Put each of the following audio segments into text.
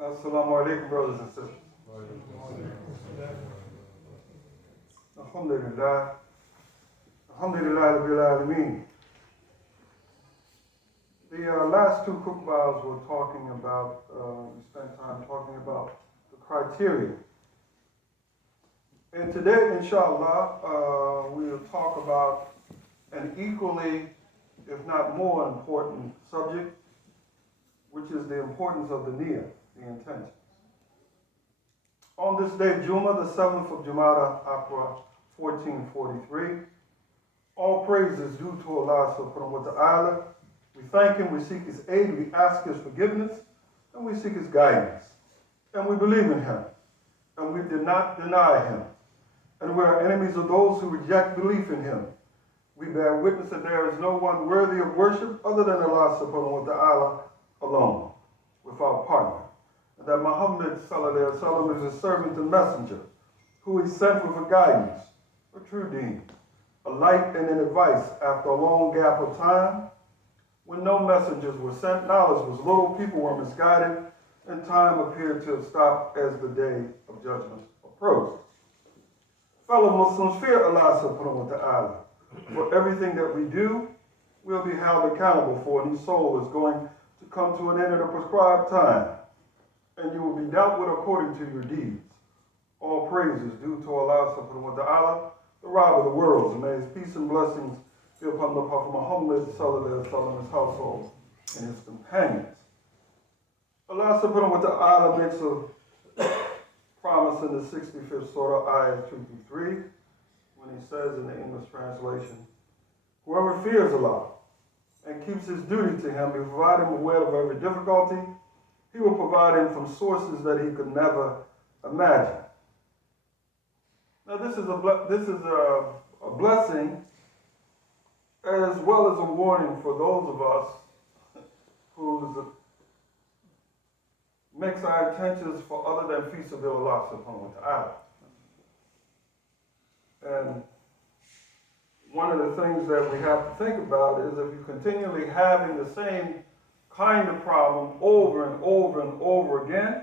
Assalamu alaikum, brothers and sisters. Alhamdulillah. Alhamdulillah Rabbil Alameen. The last two khutbahs were talking about, we spent time talking about the criteria. And today, inshallah, we will talk about an equally, if not more important subject, which is the importance of the niyyah, the intention. On this day, Jummah, the 7th of Jumada, Akra, 1443, all praise is due to Allah subhanahu wa ta'ala. We thank Him, we seek His aid, we ask His forgiveness, and we seek His guidance. And we believe in Him, and we do not deny Him. And we are enemies of those who reject belief in Him. We bear witness that there is no one worthy of worship other than Allah subhanahu wa ta'ala alone, without partner. And that Muhammad sallallahu alaihi wasallam is a servant and messenger, who He sent with a guidance, a true deen, a light and an advice after a long gap of time. When no messengers were sent, knowledge was little, people were misguided, and time appeared to have stopped as the day of judgment approached. Fellow Muslims, fear Allah subhanahu wa ta'ala. For everything that we do, we'll be held accountable for, and each soul is going to come to an end at a prescribed time, and you will be dealt with according to your deeds. All praise is due to Allah subhanahu wa ta'ala, the Rob of the worlds, and may His peace and blessings be upon the Prophet Muhammad sallallahu alaihi wasallam, his household, and his companions. Allah subhanahu wa ta'ala makes a promise in the 65th surah, ayah 2 through 3, when He says in the English translation, whoever fears Allah and keeps his duty to Him, He will provide him a way of every difficulty. He will provide him from sources that he could never imagine. Now this is a blessing as well as a warning for those of us who makes our intentions for other than fi sabilillah subhanahu wa ta'ala. And one of the things that we have to think about is if you're continually having the same kind of problem over and over and over again,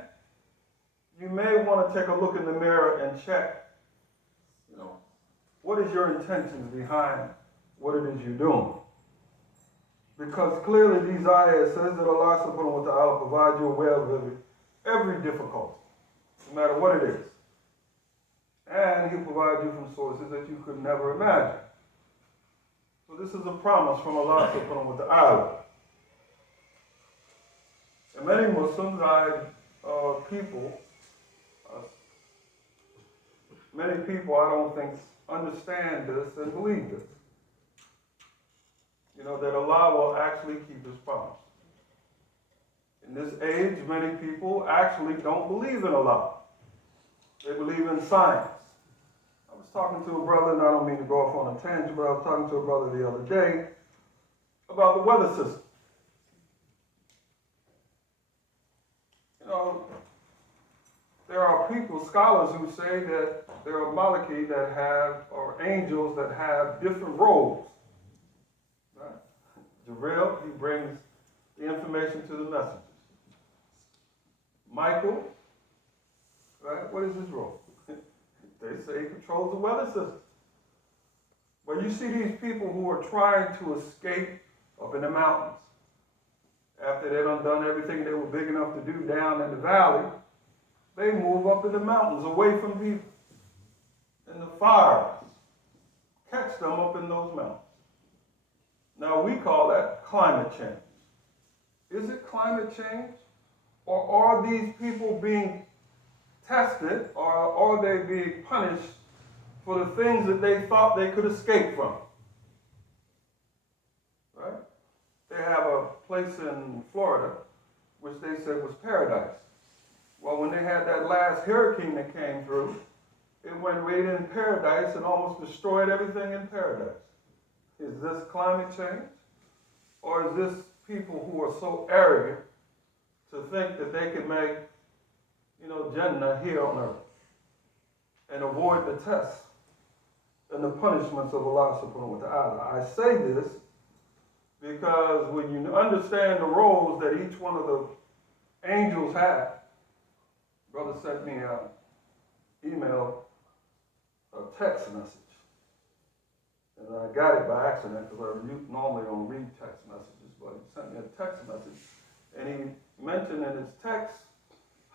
you may want to take a look in the mirror and check, what is your intentions behind what it is you're doing? Because clearly these ayahs says that Allah subhanahu wa ta'ala provides you a way of every difficulty, no matter what it is. And He'll provide you from sources that you could never imagine. So this is a promise from Allah subhanahu wa ta'ala. And many Muslims, many people I don't think understand this and believe this. That Allah will actually keep His promise. In this age, many people actually don't believe in Allah. They believe in science. I was talking to a brother, and I don't mean to go off on a tangent, but I was talking to a brother the other day about the weather system. There are people, scholars, who say that there are malaki that have, or angels that have different roles. Right? Jibril, he brings the information to the messengers. Michael, right? What is his role? They say he controls the weather system. But you see these people who are trying to escape up in the mountains. After they done everything they were big enough to do down in the valley, they move up in the mountains away from people. And the fires catch them up in those mountains. Now we call that climate change. Is it climate change? Or are these people being tested, or are they being punished for the things that they thought they could escape from? Right? They have a place in Florida which they said was paradise. Well, when they had that last hurricane that came through, it went right in paradise and almost destroyed everything in paradise. Is this climate change? Or is this people who are so arrogant to think that they can make, Jannah here on earth and avoid the tests and the punishments of Allah subhanahu wa ta'ala? I say this because when you understand the roles that each one of the angels have, brother sent me an email, a text message. And I got it by accident because I normally don't read text messages, but he sent me a text message. And he mentioned in his text,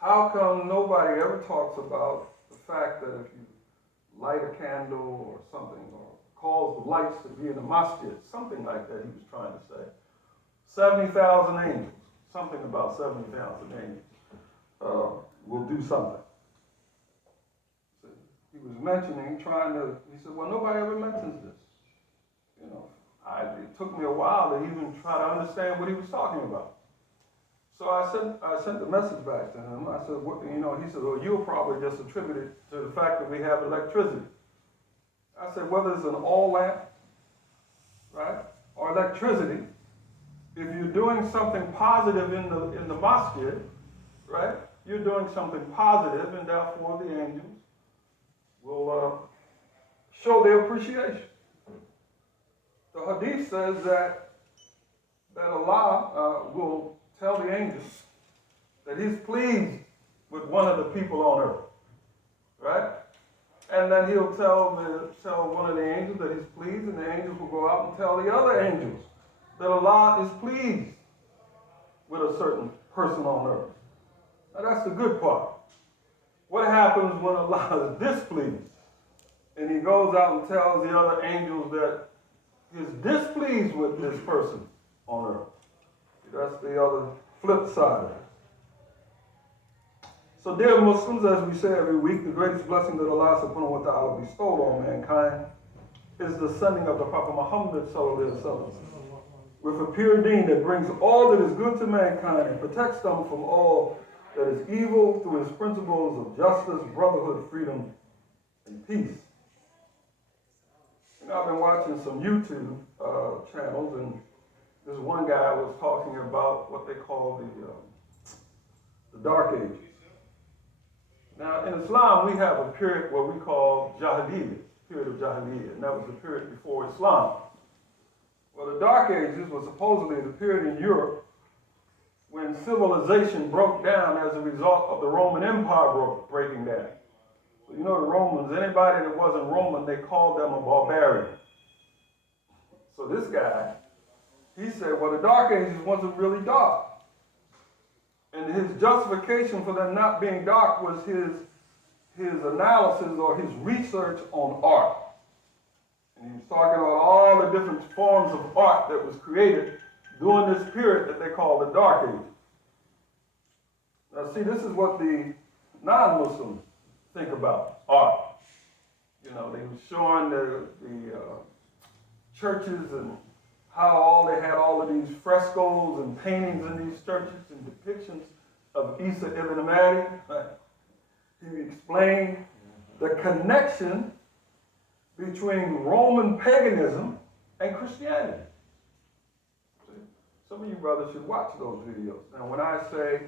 how come nobody ever talks about the fact that if you light a candle or something, or cause the lights to be in the masjid, something like that he was trying to say. 70,000 angels, something about 70,000 angels will do something. So he was mentioning, he said, well, nobody ever mentions this. It took me a while to even try to understand what he was talking about. So I sent the message back to him. I said, he said, well, you'll probably just attribute it to the fact that we have electricity. I said, whether it's an oil lamp, right, or electricity, if you're doing something positive in the masjid, right, you're doing something positive, and therefore the angels will show their appreciation. The hadith says that Allah will tell the angels that he's pleased with one of the people on earth, right? And then he'll tell one of the angels that he's pleased, and the angels will go out and tell the other angels that Allah is pleased with a certain person on earth. Now that's the good part. What happens when Allah is displeased and he goes out and tells the other angels that he's displeased with this person on earth? That's the other flip side of it. So dear Muslims, as we say every week, the greatest blessing that Allah subhanahu wa ta'ala bestowed on mankind is the sending of the Prophet Muhammad sallallahu alaihi wasallam with a pure deen that brings all that is good to mankind and protects them from all that is evil through his principles of justice, brotherhood, freedom, and peace. I've been watching some YouTube channels, and this one guy was talking about what they call the Dark Ages. Now, in Islam, we have a period what we call Jahiliyyah, period of Jahiliyyah, and that was the period before Islam. Well, the Dark Ages was supposedly the period in Europe when civilization broke down as a result of the Roman Empire breaking down. So the Romans, anybody that wasn't Roman, they called them a barbarian. So this guy, he said, well, the Dark Ages wasn't really dark. And his justification for them not being dark was his analysis or his research on art. And he was talking about all the different forms of art that was created during this period that they call the Dark Ages. Now see, this is what the non-Muslims think about art. They were showing the churches and how they had all of these frescoes and paintings in these churches and depictions of Isa ibn Maryam. He explained the connection between Roman paganism and Christianity. Some of you brothers should watch those videos. Now, when I say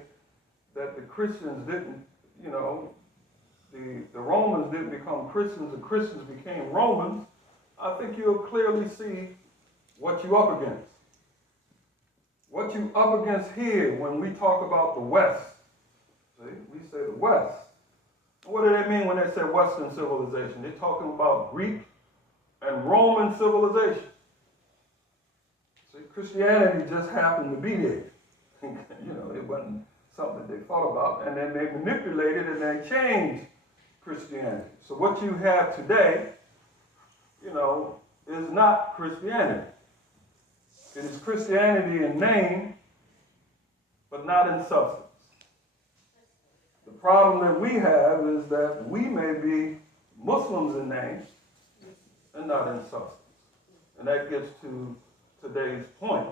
that the Christians didn't, the Romans didn't become Christians, the Christians became Romans, I think you'll clearly see what you're up against. What you up against here when we talk about the West. See, we say the West. What do they mean when they say Western civilization? They're talking about Greek and Roman civilization. See, Christianity just happened to be there. It wasn't something they thought about. And then they manipulated and they changed Christianity. So what you have today, is not Christianity. It is Christianity in name, but not in substance. The problem that we have is that we may be Muslims in name and not in substance. And that gets to today's point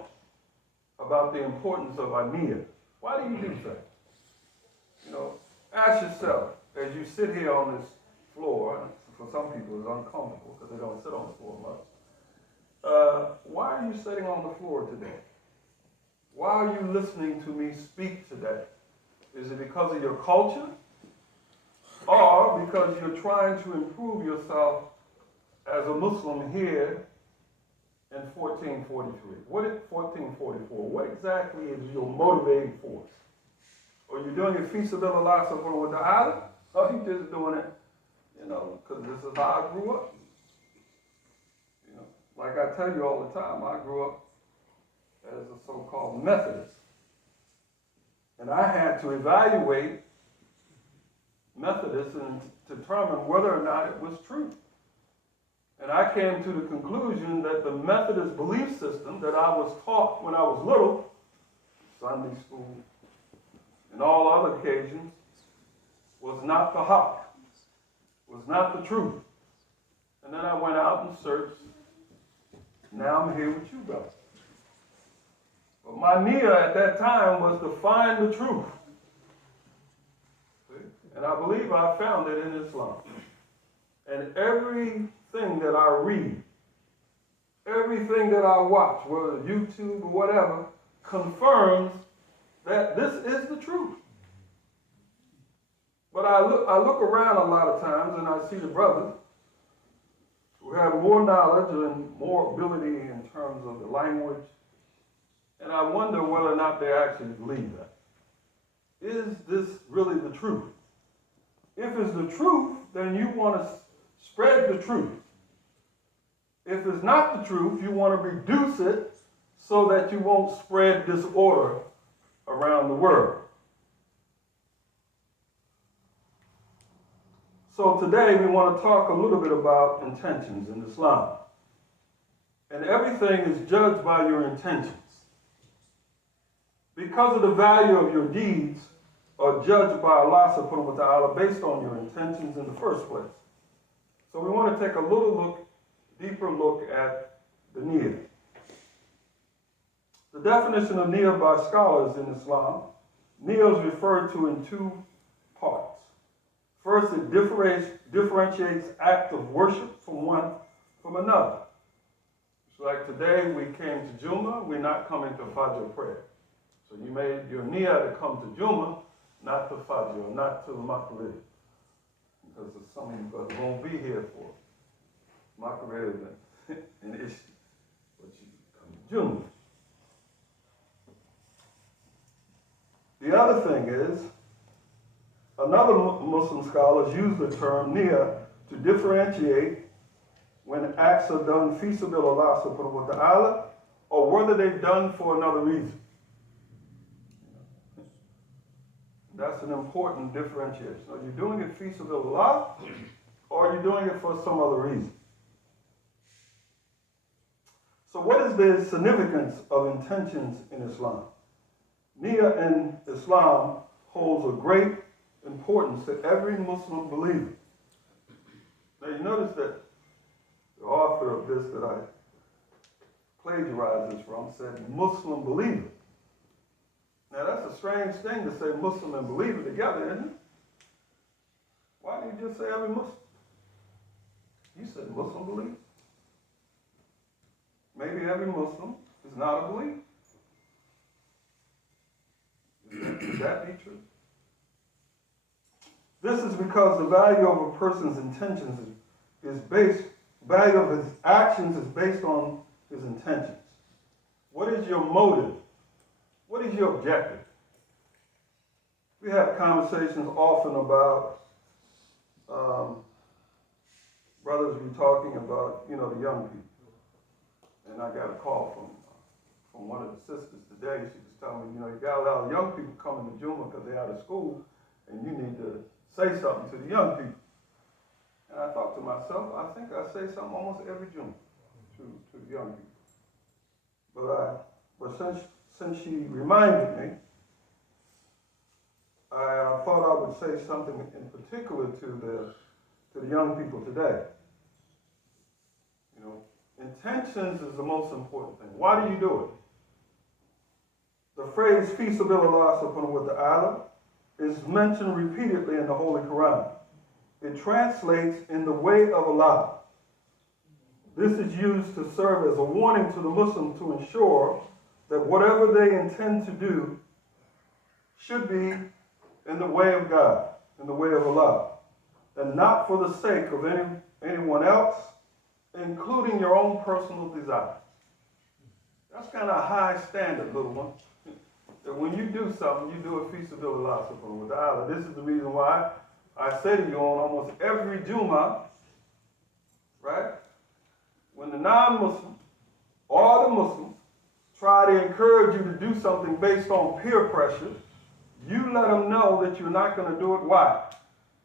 about the importance of our niyyah. Why do you do that? Ask yourself, as you sit here on this floor, and for some people it's uncomfortable because they don't sit on the floor much. Why are you sitting on the floor today? Why are you listening to me speak today? Is it because of your culture? Or because you're trying to improve yourself as a Muslim here in 1443? What is 1444? What exactly is your motivating force? Are you doing it fi sabilillah subhanahu wa ta'ala? Or are you just doing it, because this is how I grew up? Like I tell you all the time, I grew up as a so-called Methodist. And I had to evaluate Methodists and determine whether or not it was true. And I came to the conclusion that the Methodist belief system that I was taught when I was little, Sunday school, and all other occasions, was not the haqq, was not the truth. And then I went out and searched. Now I'm here with you guys. But my niyyah at that time was to find the truth. See? And I believe I found it in Islam. And everything that I read, everything that I watch, whether YouTube or whatever, confirms that this is the truth. But I look around a lot of times and I see the brothers who have more knowledge and more ability in terms of the language, and I wonder whether or not they actually believe that. Is this really the truth? If it's the truth, then you want to spread the truth. If it's not the truth, you want to reduce it so that you won't spread disorder around the world. So today we want to talk a little bit about intentions in Islam. And everything is judged by your intentions. Because of the value of your deeds are judged by Allah subhanahu wa ta'ala based on your intentions in the first place. So we want to take a deeper look at the niyyah. The definition of niyyah by scholars in Islam, niyyah is referred to in two parts. First, it differentiates act of worship from another. It's like today we came to Jummah, we're not coming to Fajr prayer. So you made your niyyah to come to Jummah, not to Fajr, or not to Maghrib. Because some of you brothers won't be here for Maghrib and Ish. But you come to Jummah. The other thing is, another Muslim scholars use the term niyyah to differentiate when acts are done fi sabilillah subhanahu wa ta'ala or whether they're done for another reason. That's an important differentiation. Are you doing it fi sabilillah or are you doing it for some other reason? So what is the significance of intentions in Islam? Niyyah in Islam holds a great importance to every Muslim believer. Now you notice that the author of this that I plagiarized this from said Muslim believer. Now that's a strange thing to say Muslim and believer together, isn't it? Why didn't you just say every Muslim? You said Muslim believer. Maybe every Muslim is not a believer. Could that be true? This is because the value of a person's intentions is based, value of his actions is based on his intentions. What is your motive? What is your objective? We have conversations often about brothers be talking about, the young people. And I got a call from one of the sisters today. She was telling me, you got a lot of young people coming to Juma because they're out of school, and you need to say something to the young people. And I thought to myself, I think I say something almost every Juma to the young people. But since she reminded me, I thought I would say something in particular to the young people today. Intentions is the most important thing. Why do you do it? The phrase "Fi sabilillah subhanahu wa ta'ala" is mentioned repeatedly in the Holy Quran. It translates "in the way of Allah." This is used to serve as a warning to the Muslim to ensure that whatever they intend to do should be in the way of God, in the way of Allah, and not for the sake of anyone else, including your own personal desires. That's kind of a high standard, little one. That when you do something, you do it fi sabilillah subhanahu wa ta'ala. This is the reason why I say to you on almost every Juma, right? When the non-Muslims or the Muslims try to encourage you to do something based on peer pressure, you let them know that you're not going to do it. Why?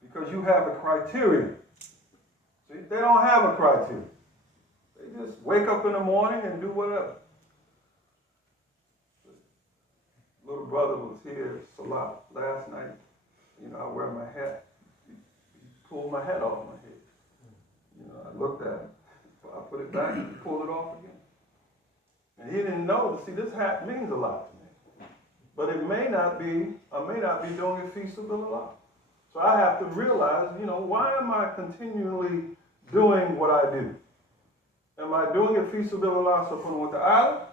Because you have a criteria. See, they don't have a criteria. They just wake up in the morning and do whatever. Little brother was here, Salat, last night. I wear my hat. He pulled my hat off my head. I looked at it. I put it back and he pulled it off again. And he didn't know. See, this hat means a lot to me. But it may not be, I may not be doing it fi sabilillah. So I have to realize, why am I continually doing what I do? Am I doing it fi sabilillah subhanahu wa ta'ala?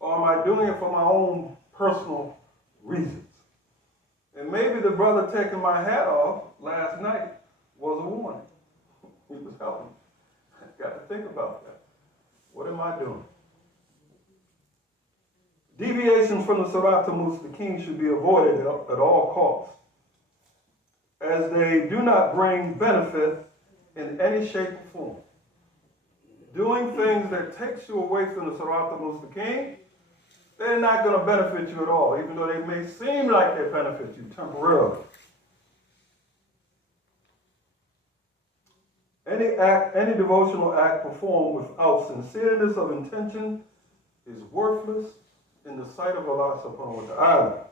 Or am I doing it for my own personal reasons? And maybe the brother taking my hat off last night was a warning. He was helping me. I got to think about that. What am I doing? Deviations from the Sirat al-Mustaqim should be avoided at all costs, as they do not bring benefit in any shape or form. Doing things that takes you away from the Sirat al-Mustaqim, they're not going to benefit you at all, even though they may seem like they benefit you temporarily. Any devotional act performed without sincereness of intention is worthless in the sight of Allah subhanahu wa ta'ala.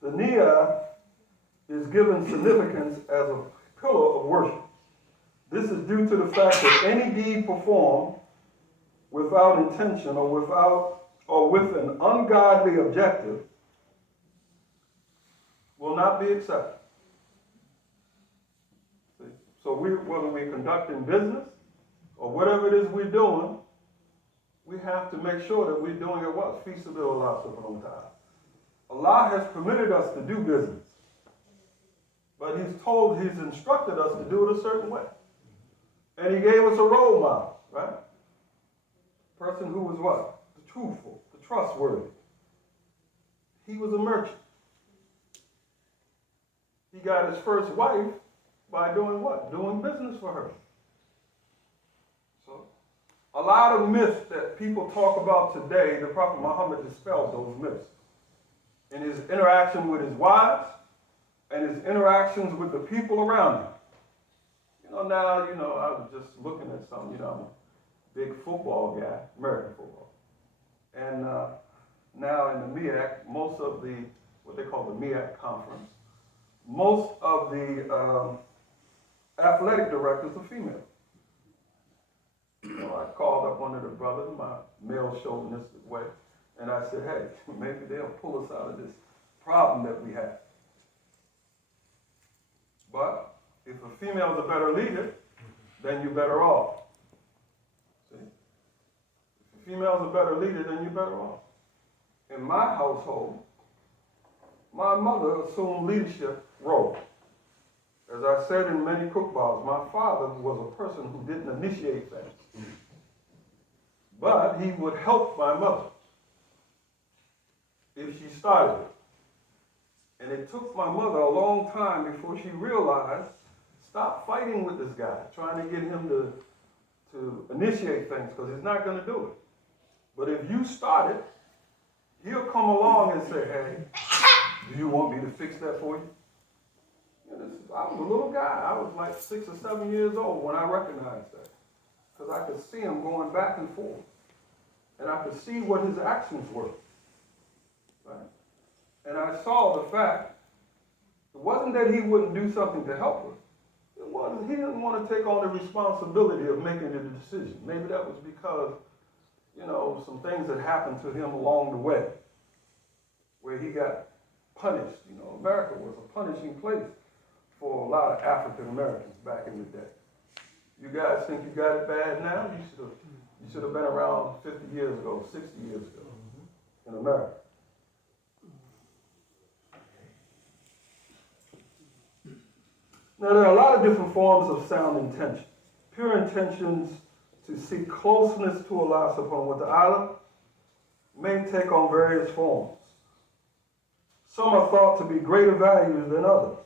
The niyyah is given significance as a pillar of worship. This is due to the fact that any deed performed without intention or with an ungodly objective will not be accepted. See? So whether we're conducting business or whatever it is we're doing, we have to make sure that we're doing it what? Fi sabilillah subhanahu wa ta'ala. Allah has permitted us to do business, but He's instructed us to do it a certain way. And He gave us a role model, right? Person who was what? The truthful, the trustworthy. He was a merchant. He got his first wife by doing what? Doing business for her. So, a lot of myths that people talk about today, the Prophet Muhammad dispelled those myths. In his interaction with his wives and his interactions with the people around him. Now, I was just looking at something, I'm a big football guy, American football. And now in the MEAC, most of what they call the MEAC conference, most of the athletic directors are female. I called up one of the brothers, my male chauvinistic way, and I said, hey, maybe they'll pull us out of this problem that we have. But if a female is a better leader, then you're better off. See? If a female is a better leader, then you're better off. In my household, my mother assumed leadership role. As I said in many cookballs, my father was a person who didn't initiate things. But he would help my mother if she started it. And it took my mother a long time before she realized, stop fighting with this guy, trying to get him to initiate things, because he's not going to do it. But if you start it, he'll come along and say, hey, do you want me to fix that for you? I was a little guy. I was like 6 or 7 years old when I recognized that. Because I could see him going back and forth. And I could see what his actions were. Right? And I saw the fact, it wasn't that he wouldn't do something to help us. It wasn't, he didn't want to take on the responsibility of making the decision. Maybe that was because, some things that happened to him along the way, where he got punished. America was a punishing place for a lot of African Americans back in the day. You guys think you got it bad now? You should have been around 50 years ago, 60 years ago in America. Now, there are a lot of different forms of sound intention. Pure intentions to seek closeness to Allah subhanahu wa ta'ala may take on various forms. Some are thought to be greater value than others.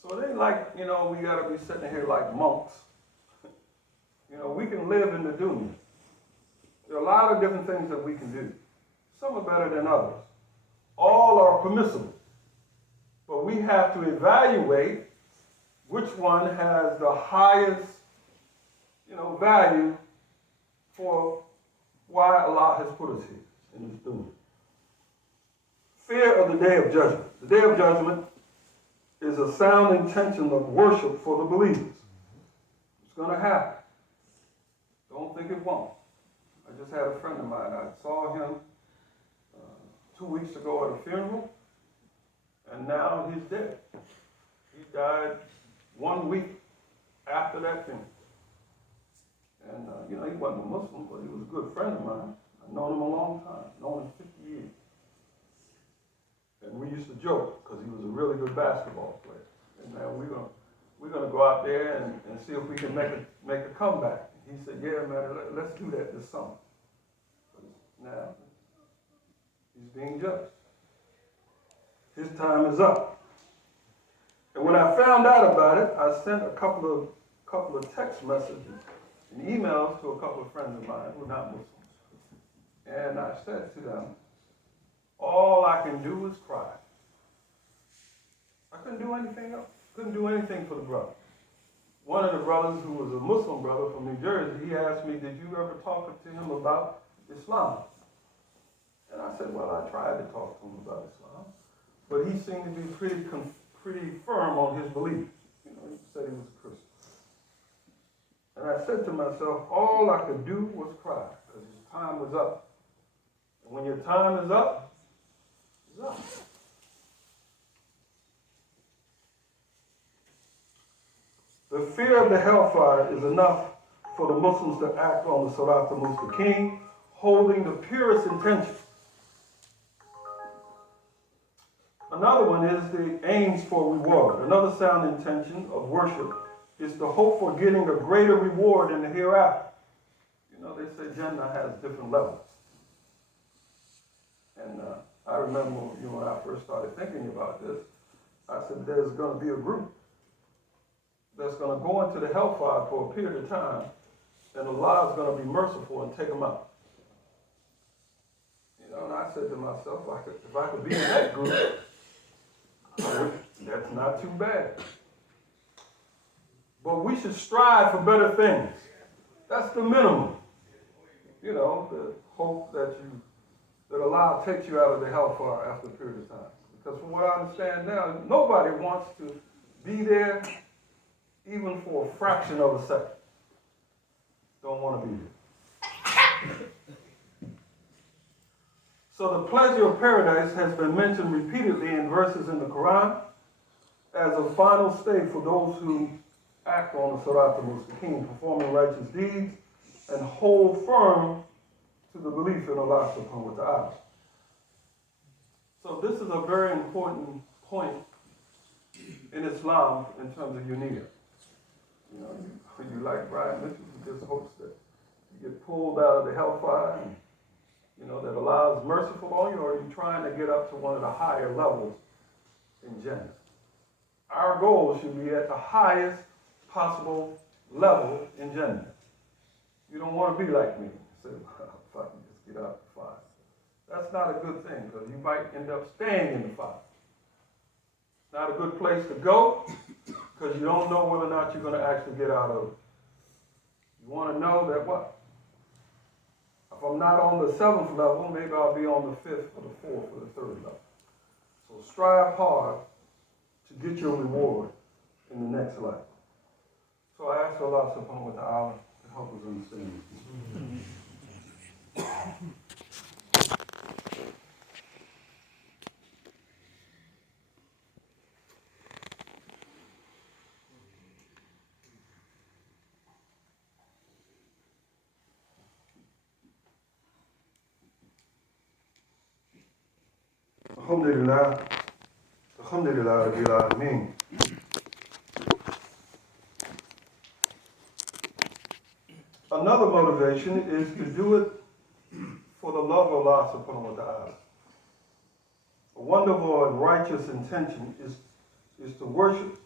So it ain't like, we got to be sitting here like monks. We can live in the dunya. There are a lot of different things that we can do. Some are better than others. All are permissible. But we have to evaluate which one has the highest, value for why Allah has put us here in this dunya. Fear of the Day of Judgment. The Day of Judgment is a sound intention of worship for the believers. It's going to happen. Don't think it won't. I just had a friend of mine. I saw him 2 weeks ago at a funeral, and now he's dead. He died 1 week after that funeral. And, he wasn't a Muslim, but he was a good friend of mine. I've known him a long time, known him 50 years. And we used to joke, because he was a really good basketball player. And now we're gonna go out there and see if we can make a comeback. He said, yeah, man, let's do that this summer. But now, he's being judged. His time is up. And when I found out about it, I sent a couple of text messages and emails to a couple of friends of mine who are not Muslims. And I said to them, all I can do is cry. I couldn't do anything else. Couldn't do anything for the brother. One of the brothers, who was a Muslim brother from New Jersey, he asked me, did you ever talk to him about Islam? And I said, well, I tried to talk to him about Islam, but he seemed to be pretty firm on his beliefs. He said he was a Christian. And I said to myself, all I could do was cry, because his time was up. And when your time is up, it's up. The fear of the hellfire is enough for the Muslims to act on the Salat al-Mustaqim, holding the purest intentions. Another one is the aims for reward. Another sound intention of worship is to hope for getting a greater reward in the hereafter. They say Jannah has different levels. And I remember when I first started thinking about this, I said there's going to be a group that's going to go into the hellfire for a period of time, and Allah is going to be merciful and take them out. And I said to myself, if I could be in that group, that's not too bad. But we should strive for better things. That's the minimum. The hope that Allah takes you out of the hellfire after a period of time. Because from what I understand now, nobody wants to be there even for a fraction of a second. Don't want to be there. So the pleasure of paradise has been mentioned repeatedly in verses in the Quran as a final state for those who act on the Sirat al-Mustaqim, performing righteous deeds, and hold firm to the belief in Allah subhanahu wa ta'ala. So this is a very important point in Islam in terms of your niyyah. You like Brian Mitchell, who just hopes that you get pulled out of the hellfire and, that Allah is merciful on you, or are you trying to get up to one of the higher levels in Jannah. Our goal should be at the highest possible level in Jannah. You don't want to be like me. Say, well, if I can just get out the fire. That's not a good thing, because you might end up staying in the fire. It's not a good place to go, because you don't know whether or not you're going to actually get out of it. You want to know that what? If I'm not on the 7th level, maybe I'll be on the 5th or the 4th or the 3rd level. So strive hard to get your reward in the next life. So I ask Allah subhanahu wa ta'ala to help us understand. Alhamdulillah, Alhamdulillah, Rabbil Alameen. Another motivation is to do it for the love of Allah subhanahu wa ta'ala. A wonderful and righteous intention is to worship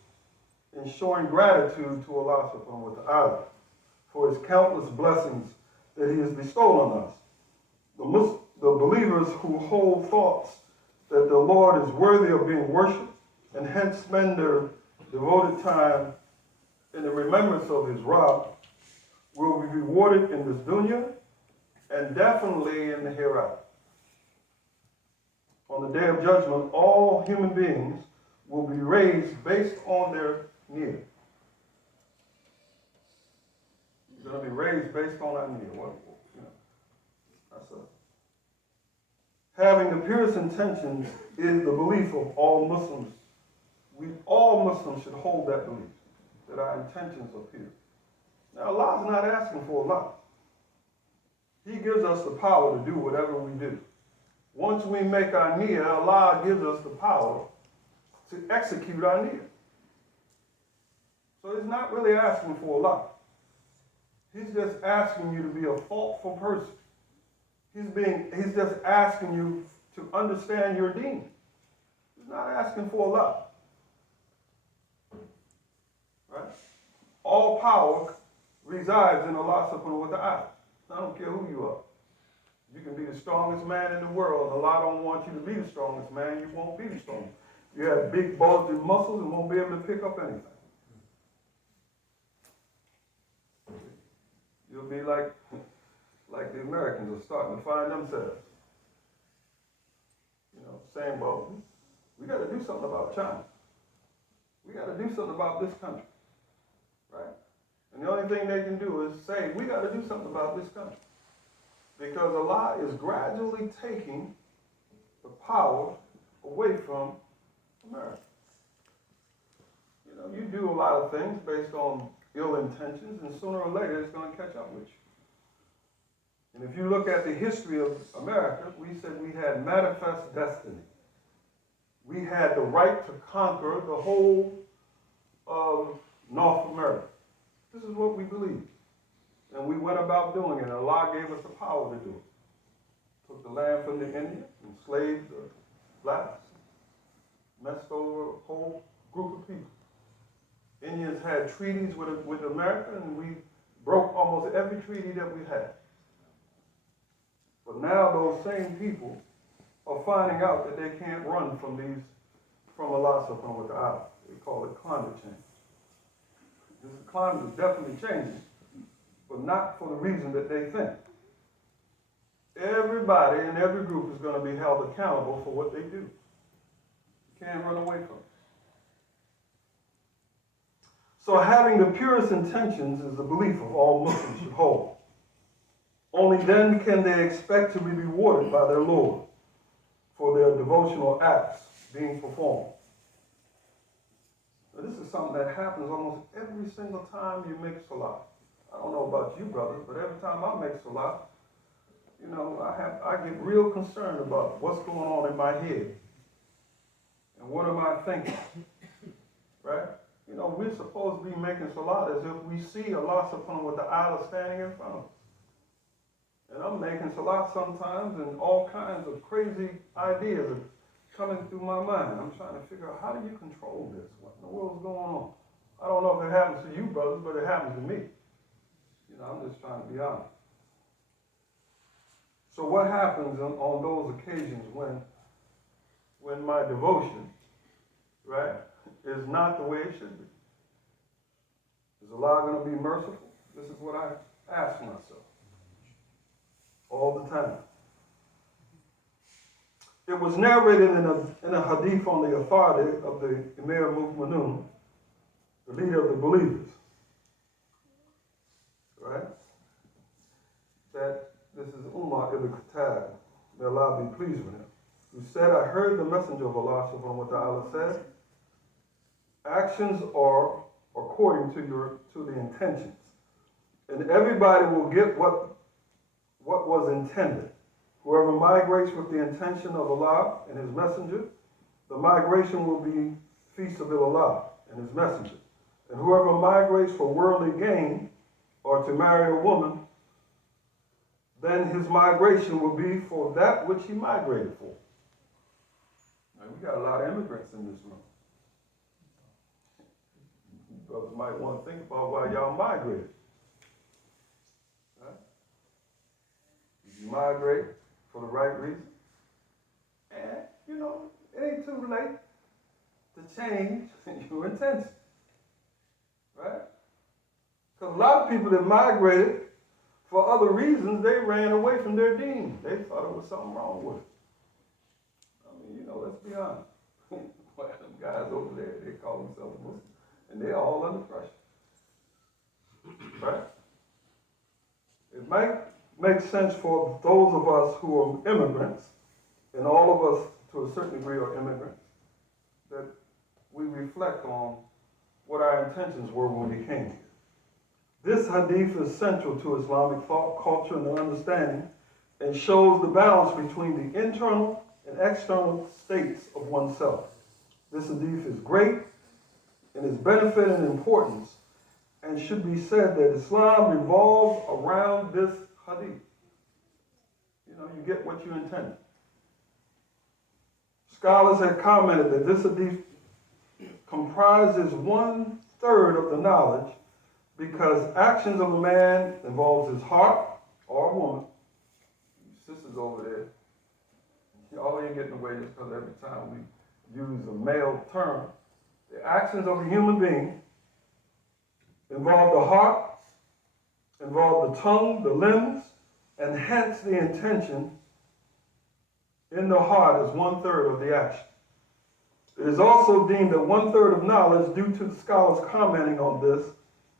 and showing gratitude to Allah subhanahu wa ta'ala for his countless blessings that he has bestowed on us. The believers who hold thoughts that the Lord is worthy of being worshipped and hence spend their devoted time in the remembrance of his Rabb will be rewarded in this dunya and definitely in the hereafter. On the day of judgment, all human beings will be raised based on their niyyah. You're going to be raised based on our niyyah. That's it. Having the purest intentions is the belief of all Muslims. All Muslims should hold that belief, that our intentions are pure. Now, Allah's not asking for a lot. He gives us the power to do whatever we do. Once we make our niyyah, Allah gives us the power to execute our niyyah. So he's not really asking for a lot. He's just asking you to be a thoughtful person. He's just asking you to understand your deen. He's not asking for a lot. Right? All power resides in Allah subhanahu wa ta'ala. I don't care who you are. You can be the strongest man in the world. Allah don't want you to be the strongest man. You won't be the strongest. You have big bulging muscles and won't be able to pick up anything. You'll be like the Americans are starting to find themselves. Saying, well, we got to do something about China. We got to do something about this country. Right? And the only thing they can do is say, we got to do something about this country. Because Allah is gradually taking the power away from America. You do a lot of things based on ill intentions, and sooner or later it's going to catch up with you. And if you look at the history of America, we said we had manifest destiny. We had the right to conquer the whole of North America. This is what we believed. And we went about doing it, and Allah gave us the power to do it. Took the land from the Indians, enslaved the blacks, messed over a whole group of people. Indians had treaties with America, and we broke almost every treaty that we had. But now those same people are finding out that they can't run from Allah subhanahu wa ta'ala. They call it climate change. This climate is definitely changing, but not for the reason that they think. Everybody in every group is going to be held accountable for what they do. You can't run away from it. So having the purest intentions is the belief of all Muslims should hold. Only then can they expect to be rewarded by their Lord for their devotional acts being performed. Now, this is something that happens almost every single time you make salah. I don't know about you, brothers, but every time I make salah, I get real concerned about what's going on in my head and what am I thinking, right? We're supposed to be making salah as if we see Allah subhanahu wa ta'ala standing in front of us. And I'm making salah sometimes and all kinds of crazy ideas coming through my mind. I'm trying to figure out, how do you control this? What in the world's going on? I don't know if it happens to you, brothers, but it happens to me. I'm just trying to be honest. So what happens on those occasions when my devotion, right, is not the way it should be? Is Allah going to be merciful? This is what I ask myself all the time. It was narrated in a hadith on the authority of the Emir Mu'minun, the leader of the believers, right? That this is Umar ibn Khattab, may Allah be pleased with him, who said, I heard the messenger of Allah subhanahu wa ta'ala said, actions are according to the intentions. And everybody will get what was intended. Whoever migrates with the intention of Allah and His Messenger, the migration will be fi sabilillah and His Messenger. And whoever migrates for worldly gain or to marry a woman, then his migration will be for that which he migrated for. Now, we got a lot of immigrants in this room. You brothers might want to think about why y'all migrated. Right? Did you migrate for the right reason? And, it ain't too late to change your intention. Right? Because a lot of people that migrated for other reasons, they ran away from their deen. They thought there was something wrong with it. Let's be honest. Well, them guys over there, they call themselves Muslims, and they're all under pressure. Right? It might make sense for those of us who are immigrants, and all of us to a certain degree are immigrants, that we reflect on what our intentions were when we came here. This hadith is central to Islamic thought, culture, and understanding, and shows the balance between the internal and external states of oneself. This hadith is great in its benefit and importance, and should be said that Islam revolves around this hadith. You get what you intended. Scholars have commented that this hadith comprises 1/3 of the knowledge, because actions of a man involves his heart or a woman. Sisters over there, y'all ain't getting away just because every time we use a male term. The actions of a human being involve the heart, involve the tongue, the limbs, and hence the intention in the heart is 1/3 of the action. It is also deemed that 1/3 of knowledge, due to the scholars commenting on this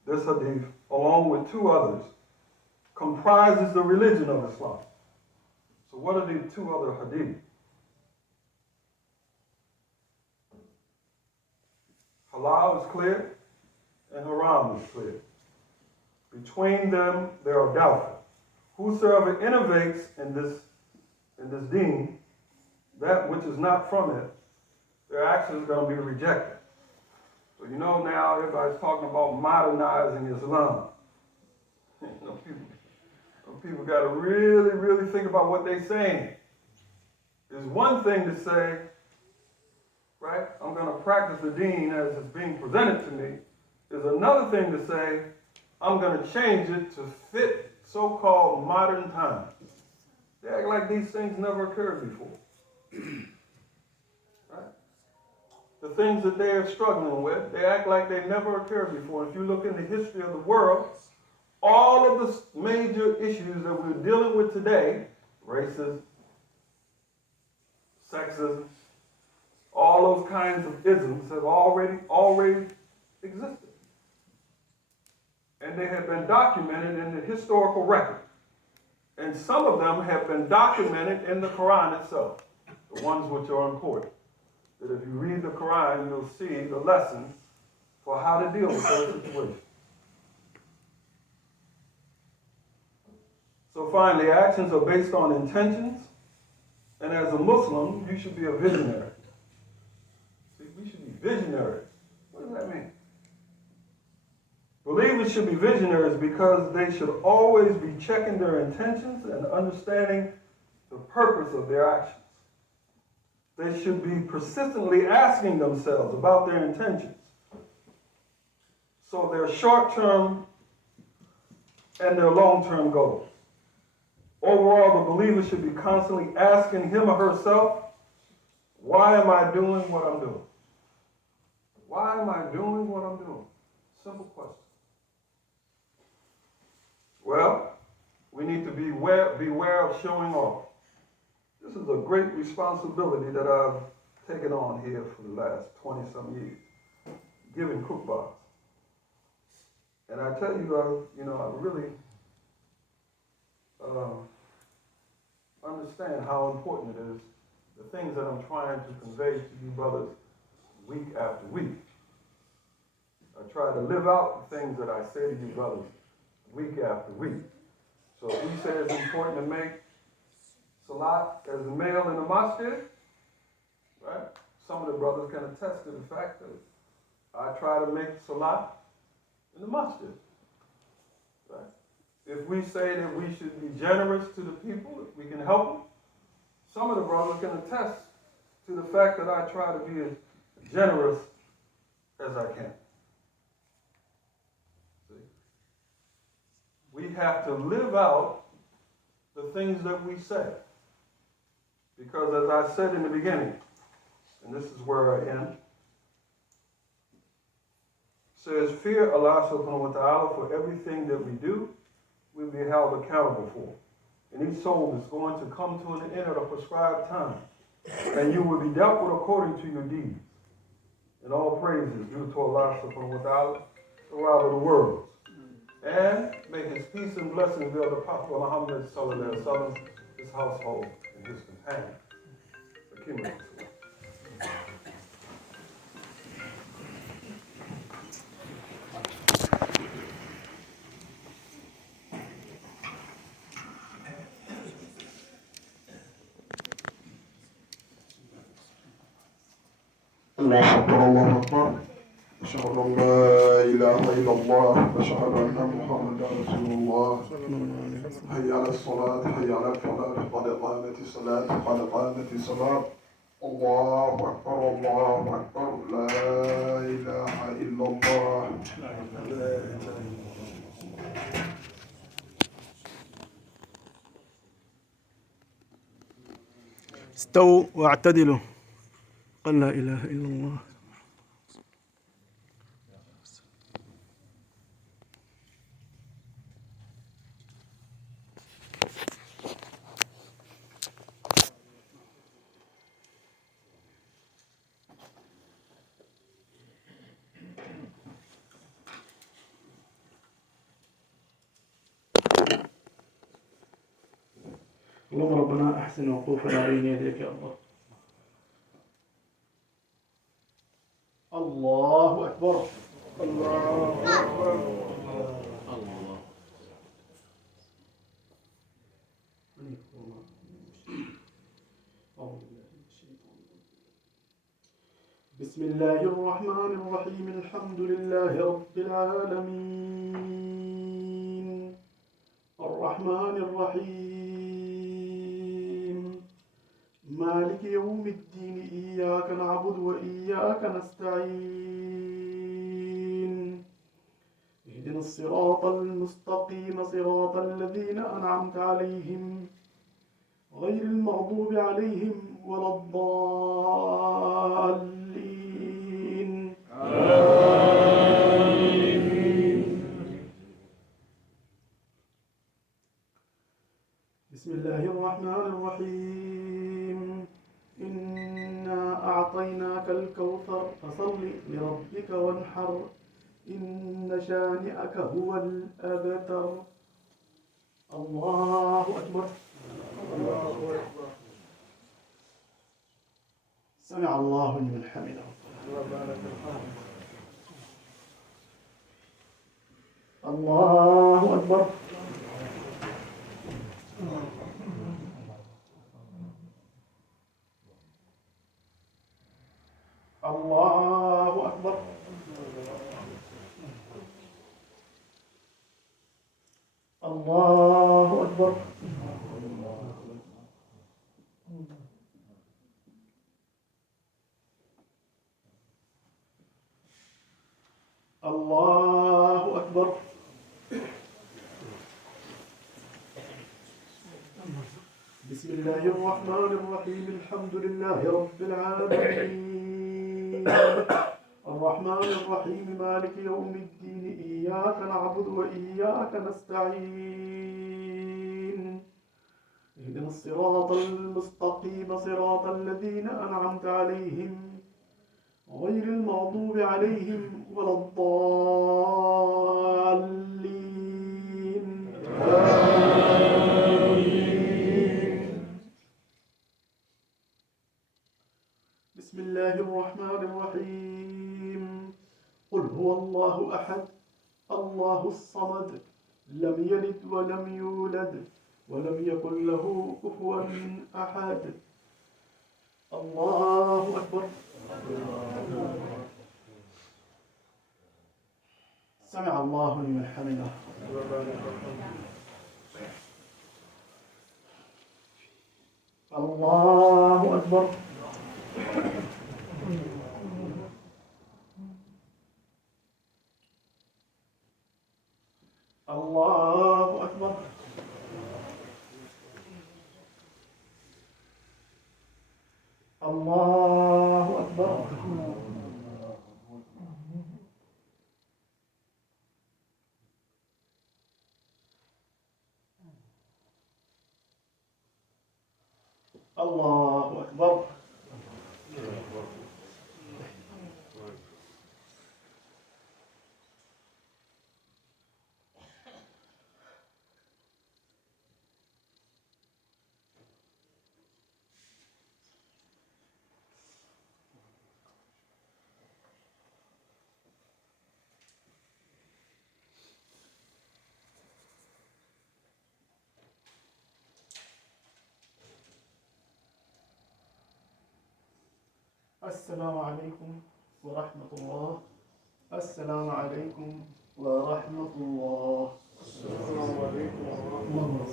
hadith, along with 2 others, comprises the religion of Islam. So what are the 2 other hadith? Halal is clear and haram is clear. Between them, they are doubtful. Whosoever innovates in this deen, that which is not from it, their action is going to be rejected. So now everybody's talking about modernizing Islam. People got to really, really think about what they're saying. It's one thing to say, right, I'm going to practice the deen as it's being presented to me. There's another thing to say, I'm going to change it to fit so-called modern times. They act like these things never occurred before. Right? The things that they are struggling with, they act like they never occurred before. If you look in the history of the world, all of the major issues that we're dealing with today, racism, sexism, all those kinds of isms have already existed. And they have been documented in the historical record. And some of them have been documented in the Quran itself, the ones which are important. That if you read the Quran, you'll see the lessons for how to deal with those situations. So finally, actions are based on intentions, and as a Muslim, you should be a visionary. See, we should be visionaries. What does that mean? Believers should be visionaries because they should always be checking their intentions and understanding the purpose of their actions. they should be persistently asking themselves about their intentions. So their short-term and their long-term goals. Overall, the believer should be constantly asking him or herself, why am I doing what I'm doing? Why am I doing what I'm doing? Simple question. Well, we need to beware of showing off. This is a great responsibility that I've taken on here for the last 20-some years, giving cookbars. And I tell you, I really understand how important it is, the things that I'm trying to convey to you brothers week after week. I try to live out the things that I say to you brothers week after week. So if we say it's important to make salat as a male in the masjid, right? Some of the brothers can attest to the fact that I try to make salat in the masjid, right? If we say that we should be generous to the people, if we can help them, some of the brothers can attest to the fact that I try to be as generous as I can. See? We have to live out the things that we say. Because as I said in the beginning, and this is where I end, says, fear Allah subhanahu wa ta'ala for everything that we do, we'll be held accountable for. And each soul is going to come to an end at a prescribed time. And you will be dealt with according to your deeds. And all praise is due to Allah subhanahu wa ta'ala, the Rabb of the worlds. And may his peace and blessings be on the Prophet Muhammad sallallahu alaihi wasallam, his household, and his companions. الله أكبر الله أكبر أشهد أن لا إله إلا الله وأشهد أن محمدا رسول الله حي على الصلاة حي على الفلاح قد قامت الصلاة قد قامت الصلاة الله أكبر الله أكبر لا إله إلا الله استووا واعتدلوا قل لا إله إلا الله. اللهم ربنا أحسن وقوفنا بين يديك يا الله. الله أكبر الله أكبر الله. بسم الله الرحمن الرحيم الحمد لله رب العالمين الرحمن الرحيم مالك يوم الدين إياك نعبد وإياك نستعين اهدنا الصراط المستقيم صراط الذين أنعمت عليهم غير المغضوب عليهم ولا الضالين آمين. بسم الله الرحمن الرحيم إنا أعطيناك الكوثر فصل لربك وانحر إن شانئك هو الأبتر. الله أكبر الله أكبر. سمع الله لمن حمده الله أكبر. الله أكبر. الله أكبر. بسم الله الرحمن الرحيم الحمد لله رب العالمين الرحمن الرحيم مالك يوم الدين إياك نعبد وإياك نستعين اهدنا الصراط المستقيم صراط الذين أنعمت عليهم غير المغضوب عليهم ولا الضالين آمين. بسم الله الرحمن الرحيم قل هو الله أحد الله الصمد لم يلد ولم يولد ولم يكن له كفوا أحد الله أكبر. سمع الله لمن حمده. الله أكبر. الله أكبر. الله أكبر. الله أكبر. السلام عليكم ورحمة الله. السلام عليكم ورحمة الله. السلام عليكم ورحمة الله.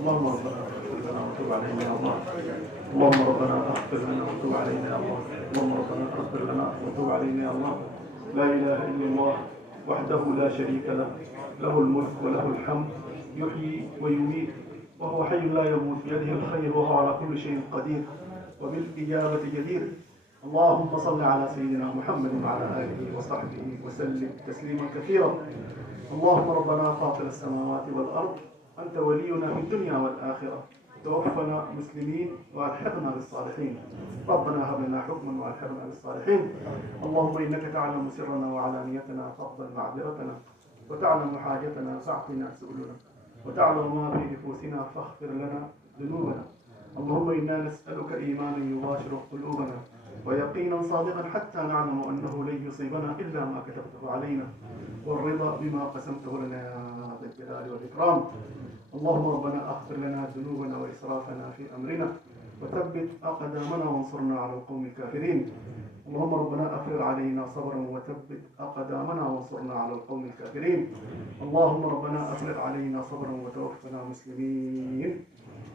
اللهم ربنا اغفر لنا وتب علينا يا الله. اللهم ربنا اغفر لنا وتب علينا يا الله. اللهم ربنا اغفر لنا وتب علينا يا الله. لا إله إلا الله وحده لا شريك له له الملك وله الحمد يحيي ويميت وهو حي لا يموت بيده الخير وهو على كل شيء قدير وبالإجابة جدير. اللهم صل على سيدنا محمد وعلى آله وصحبه وسلم تسليما كثيرا. اللهم ربنا فاطر السماوات والأرض أنت ولينا في الدنيا والآخرة توفنا مسلمين وألحقنا بالصالحين. ربنا هب لنا حكما وألحقنا بالصالحين. اللهم إنك تعلم سرنا وعلانيتنا فاقبل معذرتنا وتعلم حاجتنا فاعطنا سؤلنا وتعلم ما في نفوسنا فاغفر لنا ذنوبنا. اللهم إنا نسألك إيمانا يباشر قلوبنا ويقينا صادقا حتى نعلم أنه لن يصيبنا إلا ما كتبته علينا والرضا بما قسمته لنا يا ذا الجلال والإكرام. اللهم ربنا اغفر لنا ذنوبنا وإسرافنا في أمرنا وثبت أقدامنا وانصرنا على القوم الكافرين. اللهم ربنا أفرغ علينا صبرا وثبت أقدامنا وانصرنا على القوم الكافرين. اللهم ربنا أفرغ علينا صبرا وتوفنا مسلمين.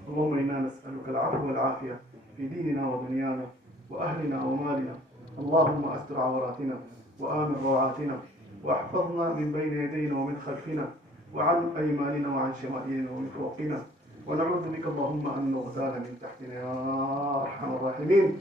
اللهم إنا نسألك العفو والعافية في ديننا ودنيانا وأهلنا ومالنا. اللهم أستر عوراتنا وآمن روعاتنا واحفظنا من بين يدينا ومن خلفنا وعن أيماننا وعن شمائلنا ومن فوقنا ونعوذ بك اللهم أن نغتال من تحتنا يا أرحم الراحمين.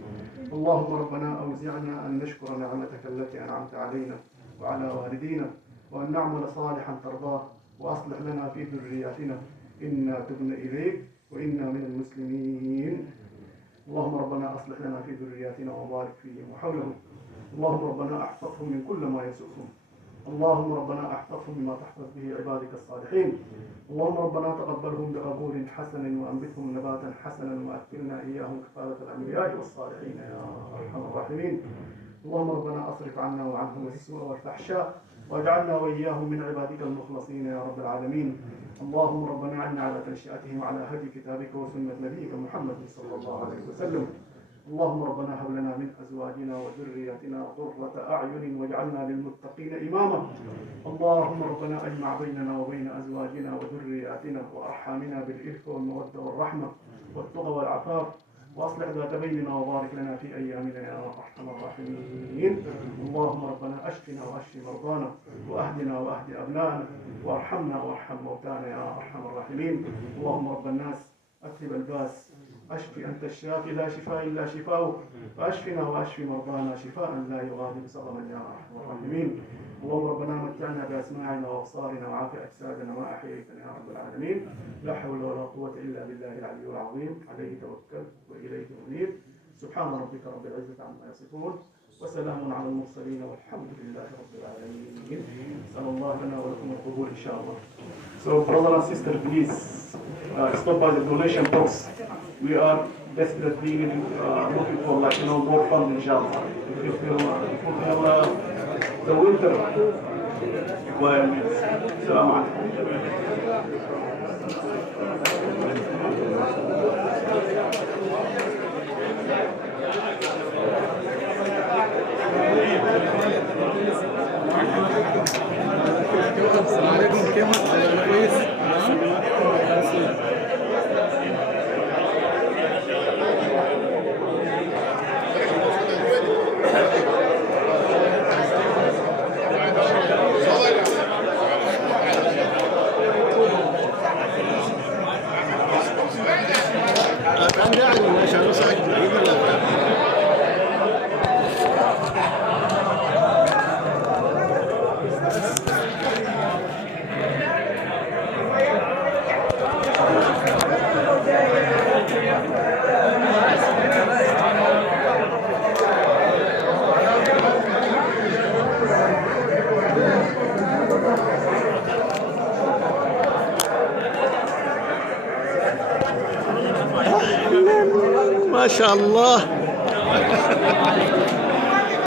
اللهم ربنا أوزعنا أن نشكر نعمتك التي أنعمت علينا وعلى والدينا وأن نعمل صالحا ترضاه وأصلح لنا في ذرياتنا إنا تبنا إليك وإنا من المسلمين. اللهم ربنا أصلح لنا في ذرياتنا وبارك فيهم وحولهم. اللهم ربنا احفظهم من كل ما يسوءهم. اللهم ربنا احفظهم بما تحفظ به عبادك الصالحين. اللهم ربنا تقبلهم بقبول حسن وأنبتهم نباتا حسنا وأكلنا إياهم كفالة الأنبياء والصالحين يا أرحم الراحمين. اللهم ربنا أصرف عنا وعنهم السوء والفحشاء واجعلنا وإياهم من عبادك المخلصين يا رب العالمين. اللهم ربنا أعنا على تنشئتهم على هدي كتابك وسنة نبيك محمد صلى الله عليه وسلم. اللهم ربنا هب لنا من أزواجنا وذرياتنا قرة أعين واجعلنا للمتقين إماما. اللهم ربنا أجمع بيننا وبين أزواجنا وذرياتنا وأرحامنا بالإلف والمودة والرحمة والتقى والعفاف واصلح ذات بيننا وبارك لنا في ايامنا يا ارحم الراحمين. اللهم ربنا اشفنا واشف مرضانا واهدنا واهد ابنائنا وارحمنا وارحم موتانا يا ارحم الراحمين. اللهم رب الناس اذهب الباس، اشفي انت الشافي لا شفاء الا شفاؤك، فاشفنا واشف مرضانا شفاء لا يغادر سقما يا ارحم الراحمين. اللهم ربنا متعنا باسماعنا وابصارنا وعافي اجسادنا ما احييتنا يا رب العالمين. لا حول ولا قوه الا بالله العلي العظيم. عليه توكلت واليه انيب. سبحان ربك رب العزه عما يصفون وسلام على المرسلين والحمد لله رب العالمين. نسال الله لنا ولكم القبول ان شاء الله. So brother and sister, please stop by the donation box. We are desperately looking for more funds inshallah. If you fulfill the winter requirements. Assalamu alaikum. السلام عليكم، كيف حالك؟ كويس؟ كان قاعد ما شاء الله صعد بعيد ولا ما شاء الله.